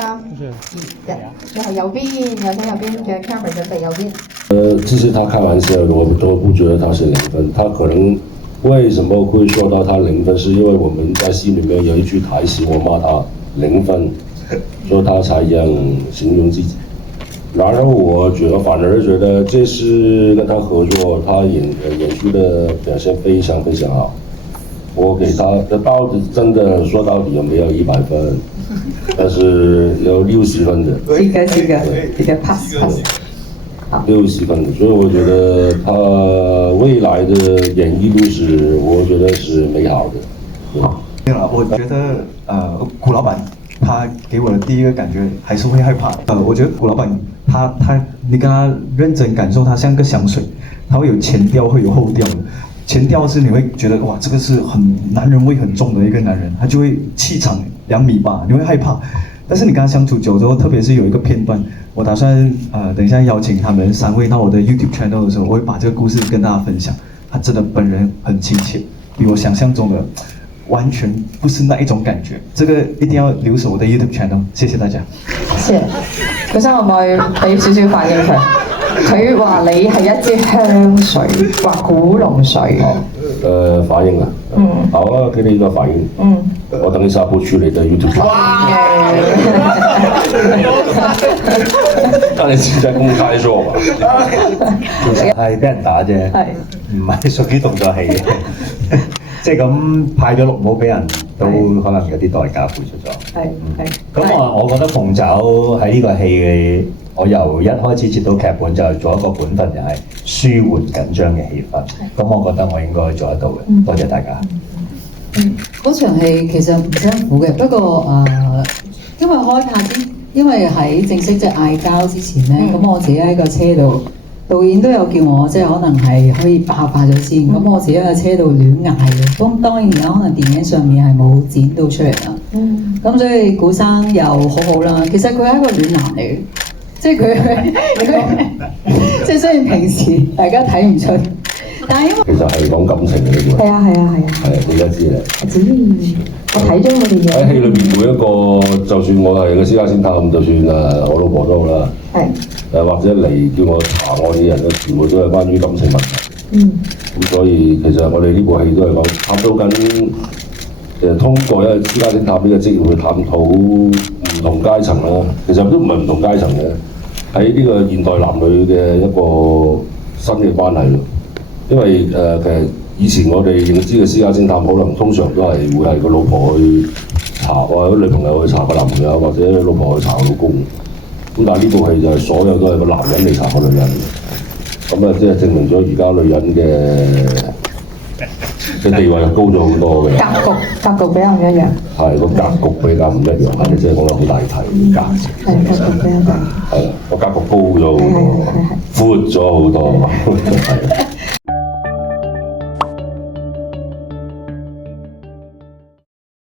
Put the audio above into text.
3、2、1，最後右邊，有請右邊嘅 camera 準備右邊。這是他開玩笑的，我都不覺得他是0分。他可能為什麼會說到他0分，是因為我們在戲裡面有一句台詞，我罵他0分，所以他才這樣形容自己。然後我反而覺得這次跟他合作，他演出的表現非常非常好。我給他的到底真的說到底有沒有100分，但是有60分的。是嘅 pass。60分的，所以我覺得他未來的演藝路是，我覺得是美好的。對了，我覺得古老闆他給我的第一個感覺還是會害怕。我覺得古老闆你跟他認真感受，他像個香水，他會有前調，會有後調的。前調是你會覺得哇，這個是很男人味很重的一個男人，他就會氣場2米8，你會害怕。但是你跟他相處久之後，特別是有一個片段，我打算等一下邀請他們3位到我的 YouTube channel 的時候，我會把這個故事跟大家分享。他真的本人很親切，比我想象中的完全不是那一種感覺。這個一定要留守我的 YouTube channel，謝謝大家。謝謝。本身可唔可以俾少少反應佢？佢話你係一支香水，話古龍水。反應啊。好啊，給你一個反應。我等一下播出你的 YouTube。但你現在公開咗嘛？係俾人打啫，唔係屬於動作戲嘅。即係咁派咗綠帽俾人，都可能有啲代價付出咗。咁我覺得鳳爪喺呢個戲，我由一開始接到劇本就做一個本分，就係舒緩緊張嘅氣氛。咁我覺得我應該做得到嘅。多謝大家。嗰場戲其實唔辛苦嘅，不過因為開拍因為喺正式即係嗌交之前咧，咁我自己喺個車度，導演都有叫我即係可能係可以爆發咗先，咁我自己喺個車度亂嗌嘅。咁當然而家可能電影上面係冇剪到出嚟啦。咁所以古生又好好啦。其實佢係一個暖男嚟嘅，即係佢即係雖然平時大家睇唔出。但係因為其實係講感情嘅呢個。係啊，你而家知咧。我睇咗我哋嘢。喺戲裏邊每一個，就算我係個私家偵探，就算我老婆都好啦。或者嚟叫我查案嘅人咧，全部都係關於感情問題。咁所以其實我哋呢部戲都係講探討緊，通過一個私家偵探呢個職業去探討唔同階層啦。其實都唔係唔同階層嘅，喺呢個現代男女嘅一個新嘅關係咯。因為其實以前我哋認知嘅私家偵探，可能通常都係會係個老婆去查，或者女朋友去查個男朋友，或者老婆去查個老公。咁但係呢部戲就係所有都係個男人嚟查個女人。咁即係證明咗而家女人嘅地位係高咗好多嘅。格局比較唔一樣。係個格局比較唔一樣，或者即係講得好大體格局。格局比較大。係個格局高咗好多，闊咗好多。